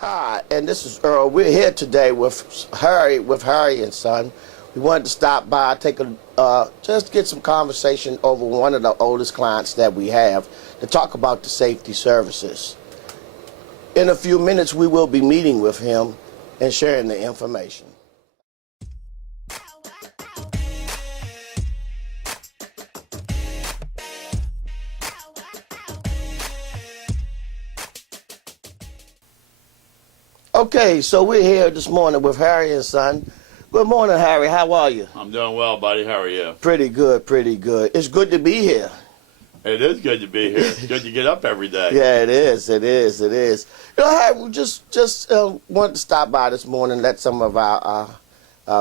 Hi, and this is Earl. We're here today with Harry and Son. We wanted to stop by, just get some conversation over one of the oldest clients that we have to talk about the safety services. In a few minutes, we will be meeting with him and sharing the information. Okay, so we're here this morning with Harry and Son. Good morning, Harry. How are you? I'm doing well, buddy. How are you? Pretty good, pretty good. It's good to be here. It is good to be here. It's good to get up every day. Yeah, it is. It is. It is. You know, Harry, we just wanted to stop by this morning and let some of our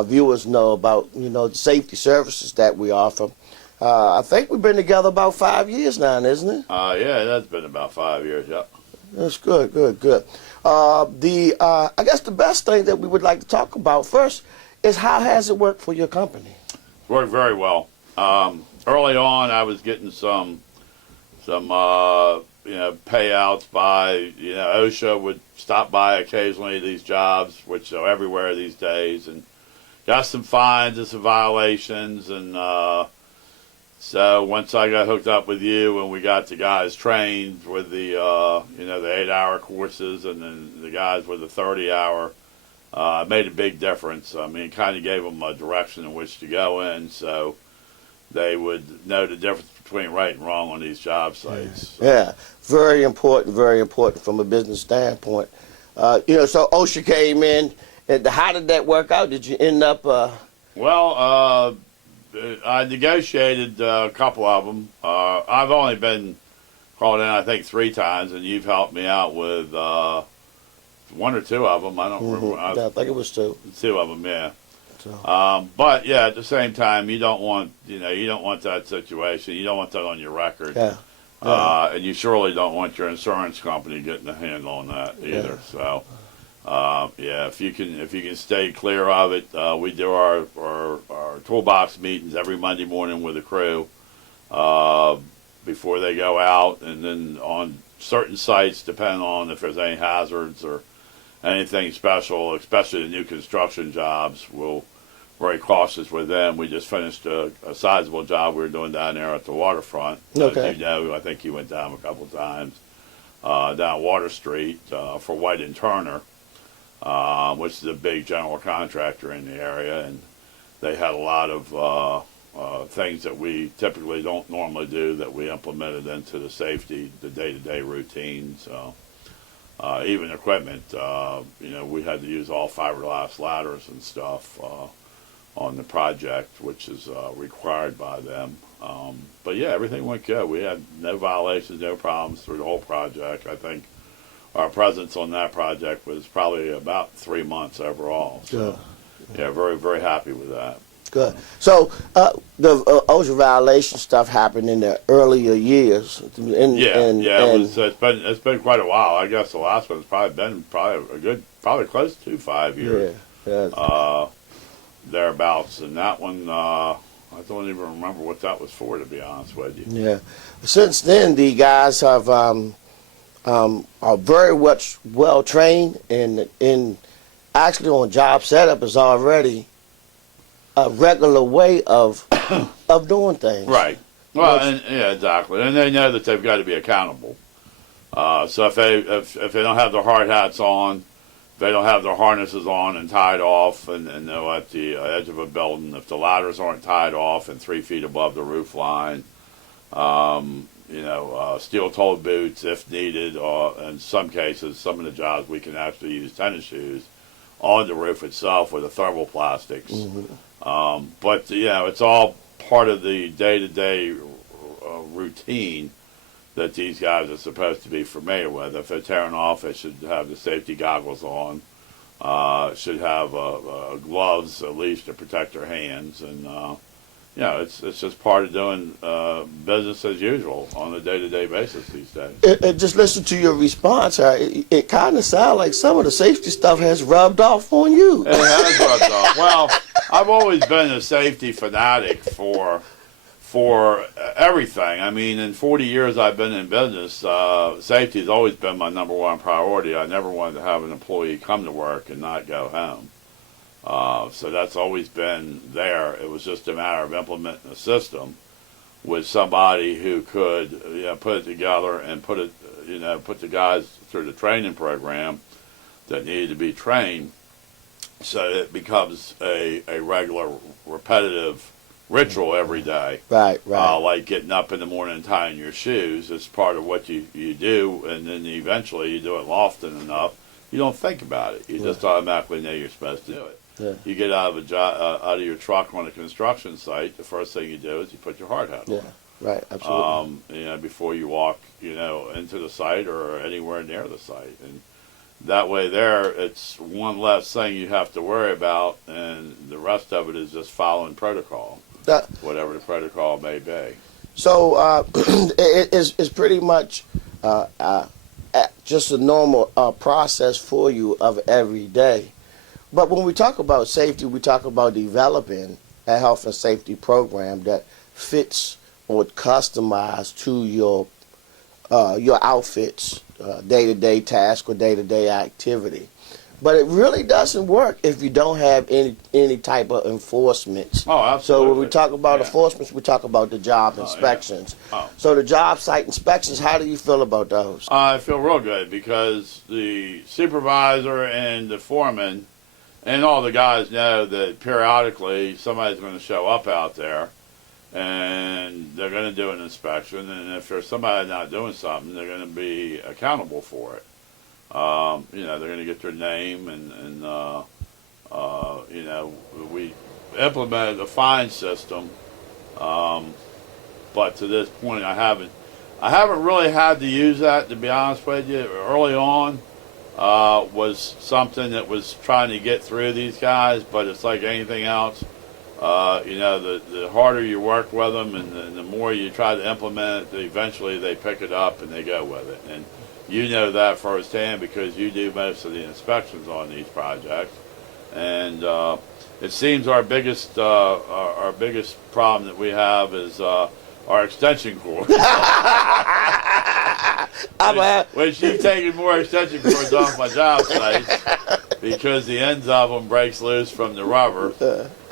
viewers know about, the safety services that we offer. I think we've been together about 5 years now, isn't it? Yeah, that's been about 5 years, yep. That's good, good, good. I guess the best thing that we would like to talk about first is how has it worked for your company? It's worked very well. Early on, I was getting some payouts by, OSHA would stop by occasionally at these jobs, which are everywhere these days, and got some fines and some violations, and so once I got hooked up with you and we got the guys trained with the, the 8-hour courses and then the guys with the 30-hour, it made a big difference. I mean, it kind of gave them a direction in which to go in, so they would know the difference between right and wrong on these job sites. Yeah, very important from a business standpoint. So OSHA came in, and how did that work out? Did you end up... I negotiated a couple of them. I've only been called in, I think, 3 times, and you've helped me out with 1 or 2 of them. I don't remember. I think it was 2. 2 of them, yeah. So. But yeah, at the same time, you don't want that situation. You don't want that on your record. Yeah. And you surely don't want your insurance company getting a handle on that either. Yeah. So. If you can stay clear of it, we do our toolbox meetings every Monday morning with the crew before they go out, and then on certain sites, depending on if there's any hazards or anything special, especially the new construction jobs, we're very cautious with them. We just finished a sizable job we were doing down there at the waterfront. Okay. As I think you went down a couple of times down Water Street for White and Turner. Which is a big general contractor in the area, and they had a lot of things that we typically don't normally do that we implemented into the day-to-day routines. Even equipment, we had to use all fiberglass ladders and stuff on the project, which is required by them. But yeah, everything went good. We had no violations, no problems through the whole project. I think our presence on that project was probably about 3 months overall. So, yeah, very, very happy with that. Good. So the OSHA violation stuff happened in the earlier years. It's been quite a while. I guess the last one's probably close to 5 years. Yeah. Thereabouts, and that one I don't even remember what that was for, to be honest with you. Yeah. Since then, the guys have. Are very much well trained, and actually on job setup is already a regular way of doing things. Right. Well, exactly, and they know that they've got to be accountable. So if they don't have their hard hats on, if they don't have their harnesses on and tied off, and they're at the edge of a building, if the ladders aren't tied off and 3 feet above the roof line. Steel-toed boots if needed, or in some cases, some of the jobs we can actually use tennis shoes on the roof itself with the thermoplastics. Mm-hmm. But it's all part of the day-to-day routine that these guys are supposed to be familiar with. If they're tearing off, they should have the safety goggles on, should have gloves at least to protect their hands, and it's just part of doing business as usual on a day-to-day basis these days. Just listen to your response. It kind of sounds like some of the safety stuff has rubbed off on you. It has rubbed off. Well, I've always been a safety fanatic for for everything. I mean, in 40 years I've been in business, safety has always been my number one priority. I never wanted to have an employee come to work and not go home. So that's always been there. It was just a matter of implementing a system with somebody who could put it together and put the guys through the training program that needed to be trained, so it becomes a regular, repetitive ritual every day. Right. Like getting up in the morning and tying your shoes. It's part of what you do, and then eventually you do it often enough, you don't think about it. You just automatically know you're supposed to do it. Yeah. You get out of your truck on a construction site, the first thing you do is you put your hard hat on. Yeah. Right. Absolutely. Before you walk, into the site or anywhere near the site. And that way there, it's one less thing you have to worry about, and the rest of it is just following protocol, whatever the protocol may be. So it's pretty much just a normal process for you of every day. But when we talk about safety, we talk about developing a health and safety program that fits or customized to your outfit's day-to-day task or day-to-day activity. But it really doesn't work if you don't have any type of enforcement. Oh, absolutely. So when we talk about enforcement, we talk about the job inspections. Yeah. So the job site inspections, how do you feel about those? I feel real good because the supervisor and the foreman and all the guys know that periodically somebody's going to show up out there and they're going to do an inspection, and if there's somebody not doing something, they're going to be accountable for it. They're going to get their name, and we implemented a fine system, but to this point I haven't really had to use that, to be honest with you. Early on was something that was trying to get through these guys, but it's like anything else. The harder you work with them and the more you try to implement it, eventually they pick it up and they go with it. And you know that firsthand because you do most of the inspections on these projects. And it seems our biggest problem that we have is our extension cords. Which you've taken more extension cords off my job sites because the ends of them breaks loose from the rubber.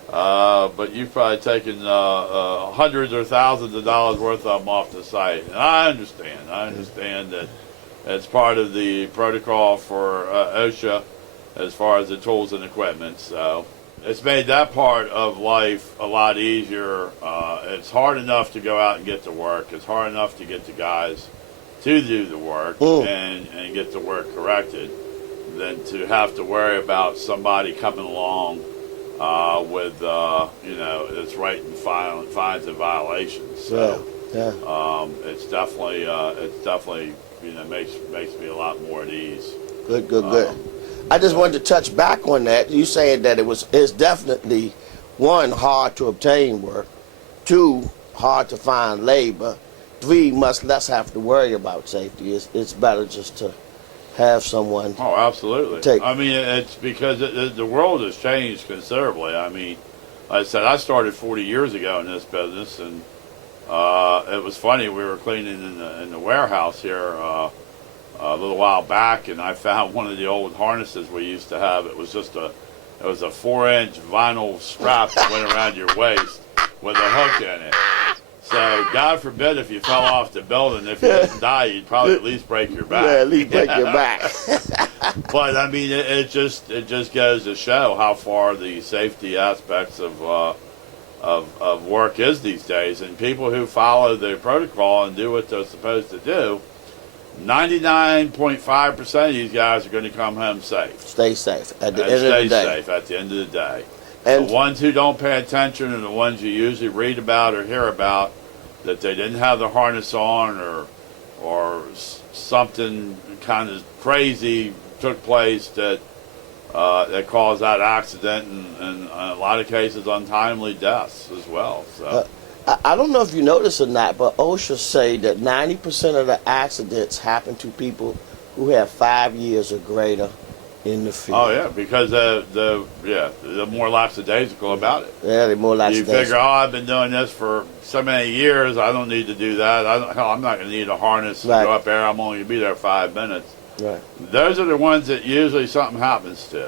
But you've probably taken hundreds or thousands of dollars worth of them off the site. And I understand that it's part of the protocol for OSHA as far as the tools and equipment. So it's made that part of life a lot easier. It's hard enough to go out and get to work. It's hard enough to get the guys to do the work and get the work corrected than to have to worry about somebody coming along with it's writing fines and violations. So it's definitely makes me a lot more at ease. Good. I just wanted to touch back on that. You saying that it's definitely, one, hard to obtain work, two, hard to find labor, three, much less have to worry about safety. It's better just to have someone. Oh, absolutely. It's because the world has changed considerably. I mean, like I said, I started 40 years ago in this business, and it was funny. We were cleaning in the warehouse here a little while back, and I found one of the old harnesses we used to have. It was a 4-inch vinyl strap that went around your waist with a hook in it. So, God forbid if you fell off the building, if you didn't die, you'd probably at least break your back. Yeah, at least break your back. But I mean, it just goes to show how far the safety aspects of work is these days. And people who follow the protocol and do what they're supposed to do, 99.5% of these guys are going to come home safe. Stay safe at the end of the day. Stay safe at the end of the day. And the ones who don't pay attention are the ones you usually read about or hear about, that they didn't have the harness on or something kind of crazy took place that caused that accident and in a lot of cases untimely deaths as well. So I don't know if you notice or not, but OSHA say that 90% of the accidents happen to people who have 5 years or greater in the field. Oh yeah, because the more lackadaisical about it. Yeah, they're more like You figure, oh, I've been doing this for so many years. I don't need to do that. Hell, I'm not going to need a harness to Right. go up there. I'm only going to be there 5 minutes. Right. Those are the ones that usually something happens to.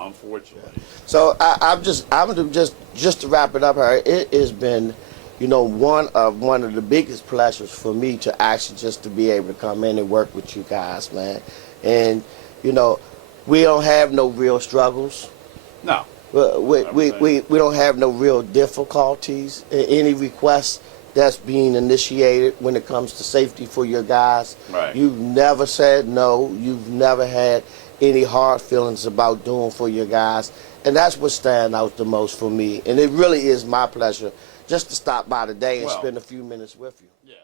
Unfortunately. So I'm just to wrap it up, Harry. It has been, one of the biggest pleasures for me to actually just to be able to come in and work with you guys, man. And we don't have no real struggles. No. We don't have no real difficulties. Any requests that's being initiated when it comes to safety for your guys. Right. You've never said no. You've never had any hard feelings about doing for your guys. And that's what stands out the most for me. And it really is my pleasure just to stop by today and Well, spend a few minutes with you. Yeah.